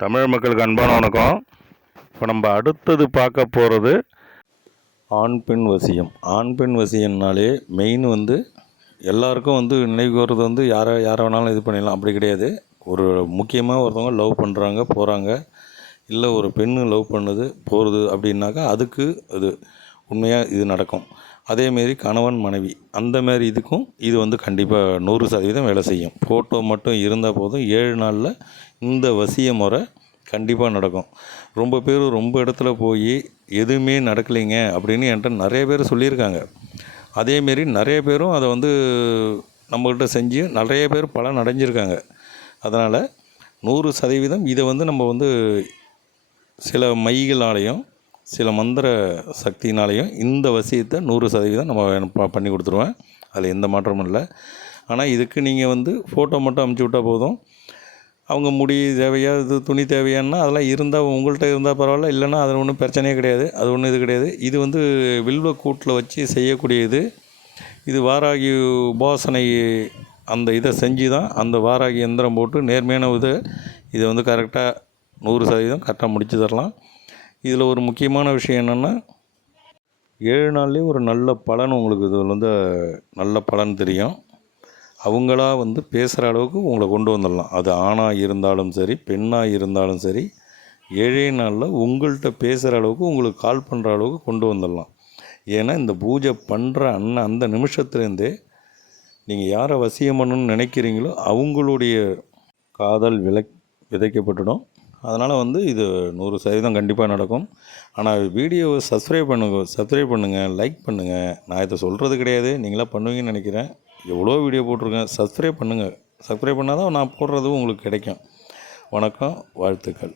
தமிழ் மக்களுக்கு அன்பான வணக்கம். இப்போ நம்ம அடுத்தது பார்க்க போகிறது ஆண் பெண் வசியம். ஆண் பெண் வசியம்னாலே மெயின் வந்து எல்லாருக்கும் வந்து நினைவு வர்றது வந்து யாரை யாரை வேணாலும் இது பண்ணிடலாம். அப்படி கிடையாது. ஒரு முக்கியமாக ஒருத்தவங்க லவ் பண்ணுறாங்க போகிறாங்க இல்லை ஒரு பெண்ணு லவ் பண்ணுது போகிறது அப்படின்னாக்கா அதுக்கு அது உண்மையாக இது நடக்கும். அதேமாரி கணவன் மனைவி. அந்த மாதிரி இதுக்கும் இது வந்து கண்டிப்பாக நூறு சதவீதம் வேலை செய்யும். ஃபோட்டோ மட்டும் இருந்தால் போதும். ஏழு நாளில் இந்த வசிய முறை கண்டிப்பாக நடக்கும். ரொம்ப பேர் ரொம்ப இடத்துல போய் எதுவுமே நடக்கலைங்க அப்படின்னு என்கிட்ட நிறைய பேர் சொல்லியிருக்காங்க. அதேமாரி நிறைய பேரும் அதை வந்து நம்மக்கிட்ட செஞ்சு நிறைய பேர் பலன் அடைஞ்சிருக்காங்க. அதனால் நூறு சதவீதம் இதை வந்து நம்ம வந்து சில மைகளாலையும் சில மந்திர சக்தினாலையும் இந்த வசியத்தை நூறு சதவீதம் நம்ம பண்ணி கொடுத்துருவேன். அதில் எந்த மாற்றமும் இல்லை. ஆனால் இதுக்கு நீங்கள் வந்து ஃபோட்டோ மட்டும் அமுச்சு விட்டால் போதும். அவங்க முடி தேவையா இது துணி தேவையான்னா அதெல்லாம் இருந்தால் உங்கள்கிட்ட இருந்தால் பரவாயில்ல இல்லைன்னா அதில் ஒன்றும் பிரச்சனையே கிடையாது. அது ஒன்றும் இது கிடையாது. இது வந்து வில்வ கூட்டில் வச்சு செய்யக்கூடிய இது இது வாராகி உபாசனை அந்த இதை செஞ்சு தான் அந்த வாராகி எந்திரம் போட்டு நேர்மையான இது இதை வந்து கரெக்டாக நூறு சதவீதம் கரெக்டாக முடிச்சு தரலாம். இதில் ஒரு முக்கியமான விஷயம் என்னென்னா ஏழு நாள்லேயே ஒரு நல்ல பலன் உங்களுக்கு இதில் வந்து நல்ல பலன் தெரியும். அவங்களா வந்து பேசுகிற அளவுக்கு உங்களை கொண்டு வந்துடலாம். அது ஆணாக இருந்தாலும் சரி பெண்ணாக இருந்தாலும் சரி ஏழே நாளில் உங்கள்கிட்ட பேசுகிற அளவுக்கு உங்களுக்கு கால் பண்ணுற அளவுக்கு கொண்டு வந்துடலாம். ஏன்னா இந்த பூஜை பண்ணுற அண்ணன் அந்த நிமிஷத்துலேருந்தே நீங்கள் யாரை வசியம் பண்ணணும்னு நினைக்கிறீங்களோ அவங்களுடைய காதல் விலை விதைக்கப்பட்டுடும். அதனால் வந்து இது நூறு சதவீதம் கண்டிப்பாக நடக்கும். ஆனால் வீடியோவை சப்ஸ்கிரைப் பண்ணுங்க சப்ஸ்கிரைப் பண்ணுங்கள் லைக் பண்ணுங்கள் நான் இதை சொல்கிறது கிடையாது. நீங்களாக பண்ணுவீங்கன்னு நினைக்கிறேன். எவ்வளோ வீடியோ போட்டிருக்கேன். சப்ஸ்கிரைப் பண்ணுங்கள் சப்ஸ்கிரைப் பண்ணால் தான் நான் போடுறது உங்களுக்கு கிடைக்கும். வணக்கம் வாழ்த்துக்கள்.